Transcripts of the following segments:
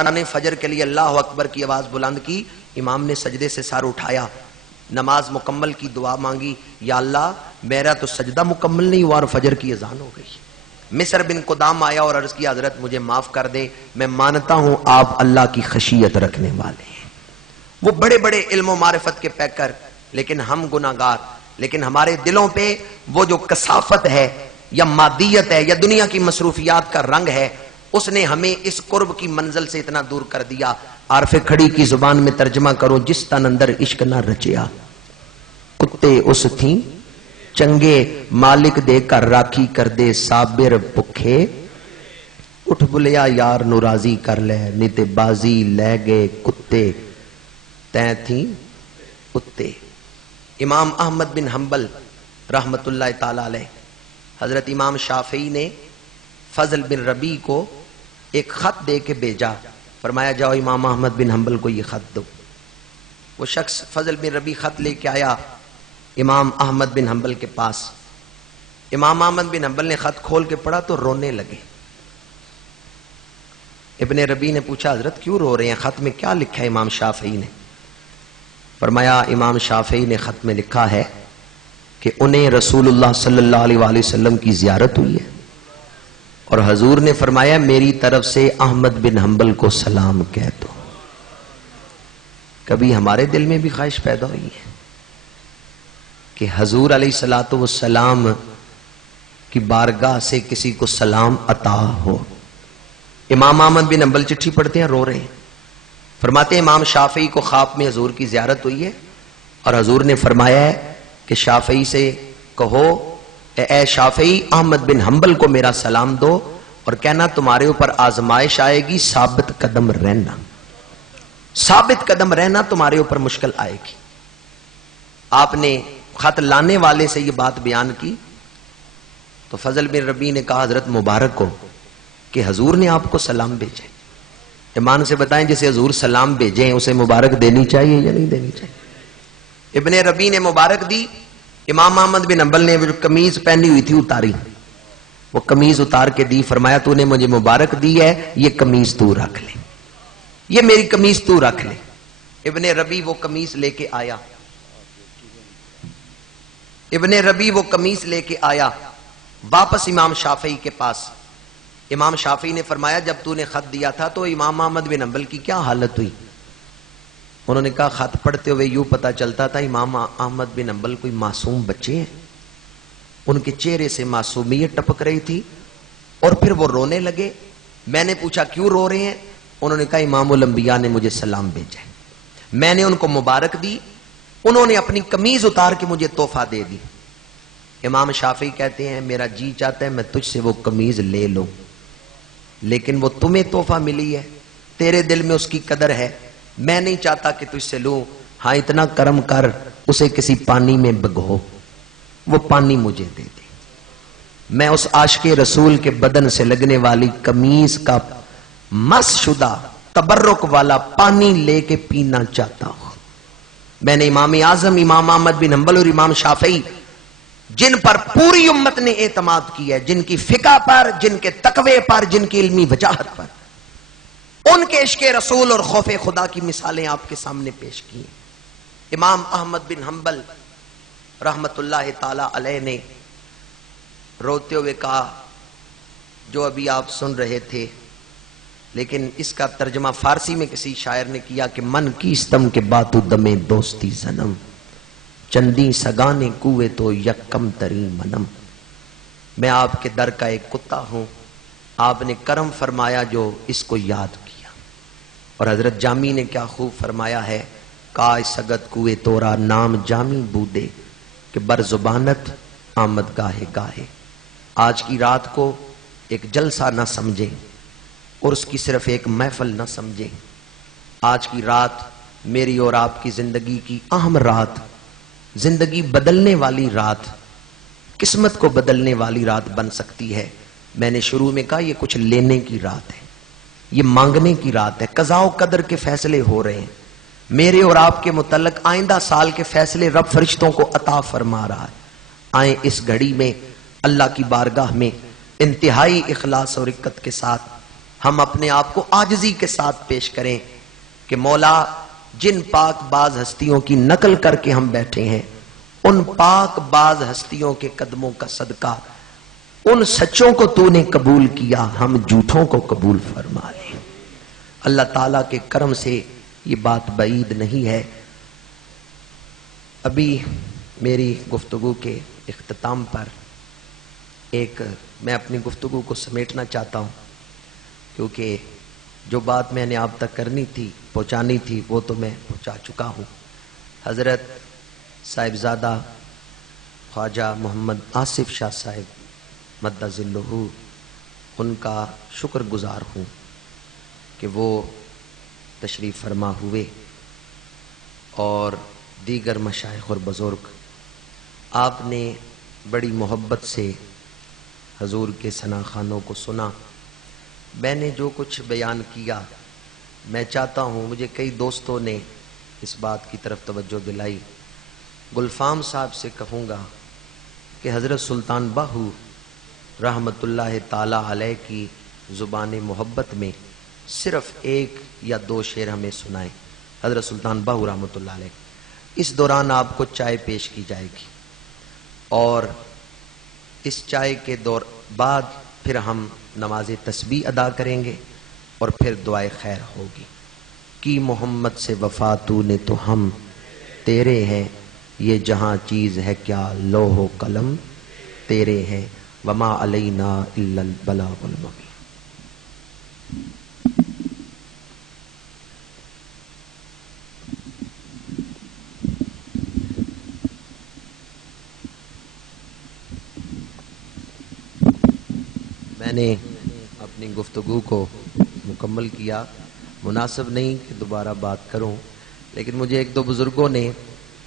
نے فجر کے لیے اللہ اکبر کی آواز بلند کی، امام نے سجدے سے سر اٹھایا، نماز مکمل کی دعا مانگی، یا اللہ میرا تو سجدہ مکمل نہیں ہوا اور فجر کی اذان ہو گئی۔ مصر بن قدام آیا اور عرض کیا حضرت مجھے معاف کر دے، میں مانتا ہوں آپ اللہ کی خشیت رکھنے والے ہیں۔ وہ بڑے بڑے علم و معرفت کے پیکر، لیکن ہم گناہگار، لیکن ہمارے دلوں پہ وہ جو کثافت ہے یا مادیت ہے یا دنیا کی مصروفیات کا رنگ ہے، اس نے ہمیں اس قرب کی منزل سے اتنا دور کر دیا۔ عارف کھڑی کی زبان میں ترجمہ کرو، جس تن اندر عشق نہ رچیا، کتے اس تھیں چنگے، مالک دے کر راکھی کر دے صابر پکھے، اٹھ بلیا یار نو راضی کر لے، نیتے بازی لے گئے کتے تیں تھیں کتے۔ امام احمد بن حنبل رحمت اللہ تعالی علیہ، حضرت امام شافعی نے فضل بن ربیع کو ایک خط دے کے بھیجا، فرمایا جاؤ امام احمد بن حنبل کو یہ خط دو۔ وہ شخص فضل بن ربیع خط لے کے آیا امام احمد بن حنبل کے پاس۔ امام احمد بن حنبل نے خط کھول کے پڑھا تو رونے لگے۔ ابن ربیع نے پوچھا حضرت کیوں رو رہے ہیں، خط میں کیا لکھا ہے امام شافعی نے؟ فرمایا امام شافعی نے خط میں لکھا ہے کہ انہیں رسول اللہ صلی اللہ علیہ وآلہ وسلم کی زیارت ہوئی ہے، اور حضور نے فرمایا میری طرف سے احمد بن حنبل کو سلام کہہ دو۔ کبھی ہمارے دل میں بھی خواہش پیدا ہوئی ہے کہ حضور علیہ الصلوۃ والسلام کی بارگاہ سے کسی کو سلام عطا ہو۔ امام احمد بن حنبل چٹھی پڑھتے ہیں، رو رہے ہیں، فرماتے ہیں امام شافعی کو خواب میں حضور کی زیارت ہوئی ہے، اور حضور نے فرمایا ہے کہ شافعی سے کہو اے شافعی احمد بن حنبل کو میرا سلام دو اور کہنا تمہارے اوپر آزمائش آئے گی، ثابت قدم رہنا، ثابت قدم رہنا تمہارے اوپر مشکل آئے گی۔ آپ نے خط لانے والے سے یہ بات بیان کی تو فضل بن ربیع نے کہا حضرت مبارک ہو کہ حضور نے آپ کو سلام بھیجے۔ ایمان سے بتائیں جسے حضور سلام بھیجیں اسے مبارک دینی چاہیے یا نہیں دینی چاہیے؟ ابن ربیع نے مبارک دی۔ امام احمد بن حنبل نے جو قمیض پہنی ہوئی تھی اتاری، وہ قمیض اتار کے دی، فرمایا تو نے مجھے مبارک دی ہے، یہ قمیض تو رکھ لے، یہ میری قمیض تو رکھ لے۔ ابن ربیع وہ قمیض لے کے آیا، ابن ربیع وہ قمیض لے کے آیا واپس امام شافعی کے پاس۔ امام شافعی نے فرمایا جب تو نے خط دیا تھا تو امام احمد بن حنبل کی کیا حالت ہوئی؟ انہوں نے کہا خط پڑھتے ہوئے یوں پتا چلتا تھا امام احمد بن حنبل کوئی معصوم بچے ہیں، ان کے چہرے سے معصومیت ٹپک رہی تھی، اور پھر وہ رونے لگے۔ میں نے پوچھا کیوں رو رہے ہیں؟ انہوں نے کہا امام الانبیاء نے مجھے سلام بھیجا ہے، میں نے ان کو مبارک دی، انہوں نے اپنی قمیض اتار کے مجھے تحفہ دے دی۔ امام شافعی کہتے ہیں میرا جی چاہتا ہے میں تجھ سے وہ قمیض لے لوں، لیکن وہ تمہیں تحفہ ملی ہے، تیرے دل میں اس کی قدر ہے، میں نہیں چاہتا کہ تجھ سے لوں۔ ہاں اتنا کرم کر اسے کسی پانی میں بگو، وہ پانی مجھے دے دے، میں اس عاشق رسول کے بدن سے لگنے والی قمیض کا مس شدہ تبرک والا پانی لے کے پینا چاہتا ہوں۔ میں نے امام اعظم امام احمد بن حنبل اور امام شافعی جن پر پوری امت نے اعتماد کیا ہے، جن کی فقہ پر، جن کے تقوی پر، جن کی علمی وجاہت پر، ان کے عشق رسول اور خوف خدا کی مثالیں آپ کے سامنے پیش کی ہیں۔ امام احمد بن حنبل رحمت اللہ تعالی علیہ نے روتے ہوئے کہا جو ابھی آپ سن رہے تھے، لیکن اس کا ترجمہ فارسی میں کسی شاعر نے کیا کہ من کی استم کے باتو دمے دوستی زنم، چندی سگانے کوئے تو یکم تری منم۔ میں آپ کے در کا ایک کتا ہوں، آپ نے کرم فرمایا جو اس کو یاد کیا۔ اور حضرت جامی نے کیا خوب فرمایا ہے، کاش سگت کوئے تورا نام جامی بودے کہ بر زبانت آمد گاہے گاہے۔ آج کی رات کو ایک جلسہ نہ سمجھیں اور اس کی صرف ایک محفل نہ سمجھیں، آج کی رات میری اور آپ کی زندگی کی اہم رات، زندگی بدلنے والی رات، قسمت کو بدلنے والی رات بن سکتی ہے۔ میں نے شروع میں کہا یہ کچھ لینے کی رات ہے، یہ مانگنے کی رات ہے، قضاء و قدر کے فیصلے ہو رہے ہیں، میرے اور آپ کے متعلق آئندہ سال کے فیصلے رب فرشتوں کو عطا فرما رہا ہے۔ آئیں اس گھڑی میں اللہ کی بارگاہ میں انتہائی اخلاص اور رقت کے ساتھ ہم اپنے آپ کو عاجزی کے ساتھ پیش کریں کہ مولا جن پاک باز ہستیوں کی نقل کر کے ہم بیٹھے ہیں، ان پاک باز ہستیوں کے قدموں کا صدقہ ان سچوں کو تو نے قبول کیا، ہم جھوٹوں کو قبول فرما لیں۔ اللہ تعالیٰ کے کرم سے یہ بات بعید نہیں ہے۔ ابھی میری گفتگو کے اختتام پر میں اپنی گفتگو کو سمیٹنا چاہتا ہوں، کیونکہ جو بات میں نے آپ تک کرنی تھی، پہنچانی تھی، وہ تو میں پہنچا چکا ہوں۔ حضرت صاحبزادہ خواجہ محمد آصف شاہ صاحب مدہ ظلہ، ان کا شکر گزار ہوں کہ وہ تشریف فرما ہوئے، اور دیگر مشائخ اور بزرگ، آپ نے بڑی محبت سے حضور کے ثنا خوانوں کو سنا۔ میں نے جو کچھ بیان کیا، میں چاہتا ہوں، مجھے کئی دوستوں نے اس بات کی طرف توجہ دلائی، گلفام صاحب سے کہوں گا کہ حضرت سلطان باہو رحمت اللہ تعالی علیہ کی زبان محبت میں صرف ایک یا دو شعر ہمیں سنائیں، حضرت سلطان باہو رحمت اللہ علیہ۔ اس دوران آپ کو چائے پیش کی جائے گی، اور اس چائے کے دور بعد پھر ہم نماز تسبیح ادا کریں گے، اور پھر دعائے خیر ہوگی۔ کی محمد سے وفا تو نے تو ہم تیرے ہیں، یہ جہاں چیز ہے کیا لوح و قلم تیرے ہیں، وما علینا الا البلاغ المبین۔ میں نے اپنی گفتگو کو مکمل کیا، مناسب نہیں کہ دوبارہ بات کروں، لیکن مجھے ایک دو بزرگوں نے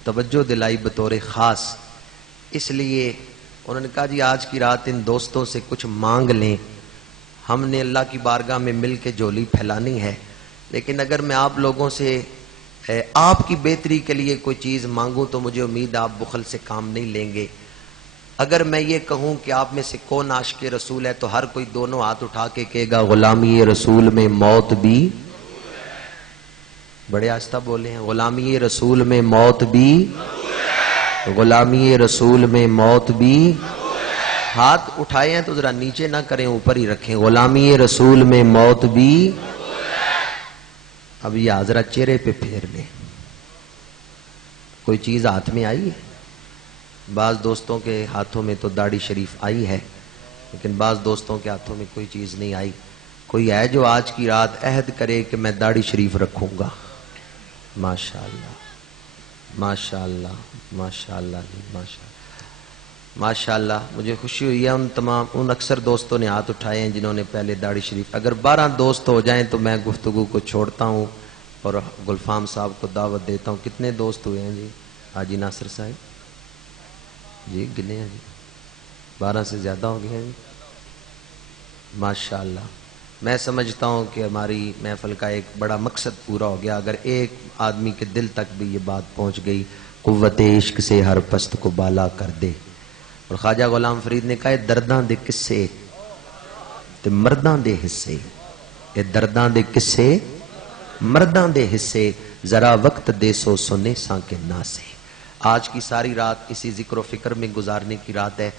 توجہ دلائی بطور خاص، اس لیے انہوں نے کہا جی آج کی رات ان دوستوں سے کچھ مانگ لیں، ہم نے اللہ کی بارگاہ میں مل کے جھولی پھیلانی ہے، لیکن اگر میں آپ لوگوں سے آپ کی بہتری کے لیے کوئی چیز مانگوں تو مجھے امید آپ بخل سے کام نہیں لیں گے۔ اگر میں یہ کہوں کہ آپ میں سے کون عاشق رسول ہے تو ہر کوئی دونوں ہاتھ اٹھا کے کہے گا غلامی رسول میں موت بھی، بڑے آہستہ بولے ہیں، غلامی رسول میں موت بھی، غلامی رسول میں موت بھی، ہاتھ اٹھائے ہیں تو ذرا نیچے نہ کریں، اوپر ہی رکھیں، غلامی رسول میں موت بھی۔ اب یہ ذرا چہرے پہ پھیر لیں، کوئی چیز ہاتھ میں آئی ہے؟ بعض دوستوں کے ہاتھوں میں تو داڑھی شریف آئی ہے، لیکن بعض دوستوں کے ہاتھوں میں کوئی چیز نہیں آئی۔ کوئی ہے جو آج کی رات عہد کرے کہ میں داڑھی شریف رکھوں گا؟ ماشاءاللہ ماشاءاللہ ماشاءاللہ جی ماشاءاللہ ماشاءاللہ۔ مجھے خوشی ہوئی ہے ان اکثر دوستوں نے ہاتھ اٹھائے ہیں جنہوں نے پہلے داڑھی شریف۔ اگر 12 دوست ہو جائیں تو میں گفتگو کو چھوڑتا ہوں اور گلفام صاحب کو دعوت دیتا ہوں۔ کتنے دوست ہوئے ہیں جی؟ حاجی ناصر صاحب جی گنے ہیں جی، 12 سے زیادہ ہو گئے ہیں جی، ماشاءاللہ۔ میں سمجھتا ہوں کہ ہماری محفل کا ایک بڑا مقصد پورا ہو گیا، اگر ایک آدمی کے دل تک بھی یہ بات پہنچ گئی، قوت عشق سے ہر پست کو بالا کر دے۔ اور خواجہ غلام فرید نے کہا درداں دے قصے تے مرداں دے حصے، اے درداں دے قصے مرداں دے حصے، ذرا وقت دے سو سنے ساں کے ناسے۔ آج کی ساری رات اسی ذکر و فکر میں گزارنے کی رات ہے،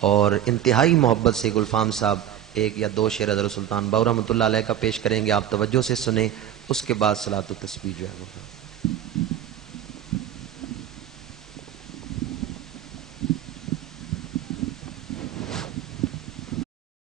اور انتہائی محبت سے گلفام صاحب ایک یا دو شعر حضرت سلطان باہو رحمۃ اللہ علیہ کا پیش کریں گے، آپ توجہ سے سنیں، اس کے بعد صلاۃ و تسبیح جو ہے وہ